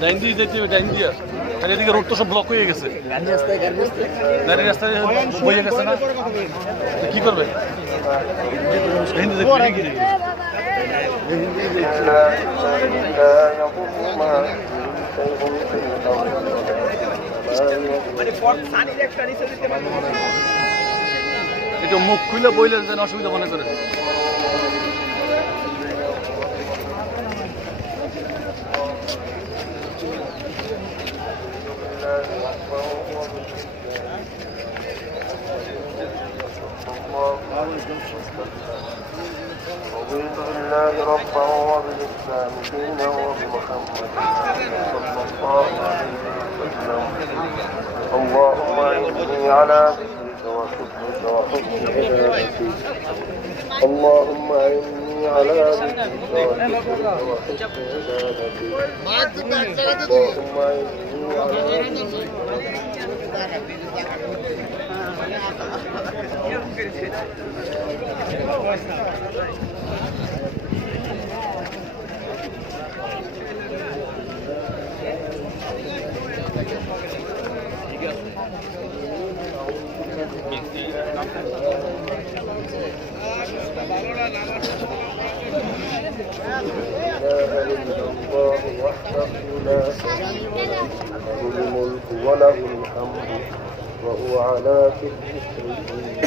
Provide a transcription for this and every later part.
ডাইন দিয়ে যেতে হবে, ডাইন দিয়া। আর এদিকে রোড তো সব ব্লক হয়ে গেছে, গাড়ির রাস্তায় বয়ে গেছে না, কি করবে? একটু মুখ খুলে বইলে যেন অসুবিধা মনে করে। رضيت بالله ربا وبالإسلام دينا وبمحمد صلى الله عليه وسلم. اللهم أعني على ذكرك وشكرك وحسن عبادتك. اللهم أعني على ذكرك وشكرك وحسن عبادتك. اللهم أعني على الملك وله الحمد وهو على كل شيء قدير.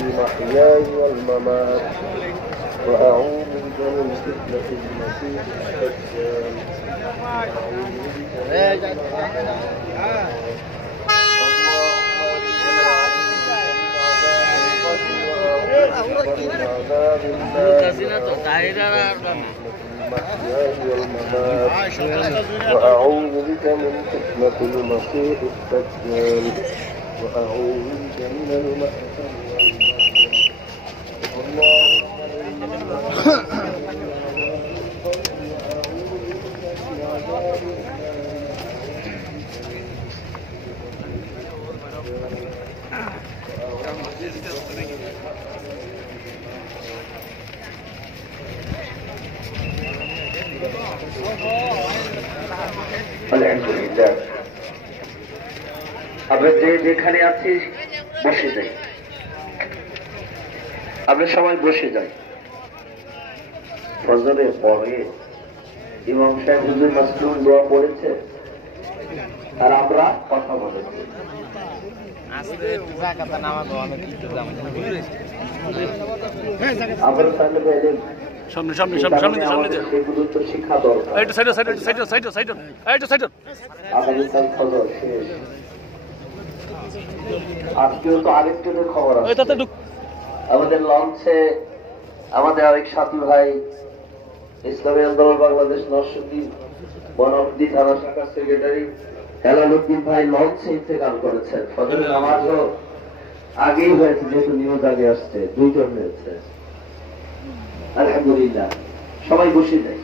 المحياي والممات وأعوذ بك من فتنة المسيح الدجال. وأعوذ بك من فتنة المسيح الدجال وأعوذ بك من المأثم আলহামদুলিল্লাহ। আমরা যেখানে আছি বসে যাই, আমরা সবাই বসে যাই। ফজরের পরে ইমাম সাহেব হুজুর মাসলুন দোয়া পড়েছে আর আমরা কথা বলেছি। আমরা তাহলে সামনে সামনে সামনে সামনে সামনে এগুলো তো শিক্ষা দরকার। এইটা side side side side side এইটা সাইড। আগামীকাল ফজর শেষ। আজকেও তো আরেকজনের খবর আছে। আমাদের লঞ্চে আমাদের আরেক সাথী ভাই ইসলামী আন্দোলন বাংলাদেশ নরসিংদী বনবদ্বী থানা শাখার সেক্রেটারি হেলালুদ্দিন ভাই লঞ্চে ইন্তেকাল করেছেন। ফজরের নামাজও আগেই হয়েছে, যেহেতু নিউজ আগে আসছে, দুইজন হয়েছে। আলহামদুলিল্লাহ, সবাই বসে যায়।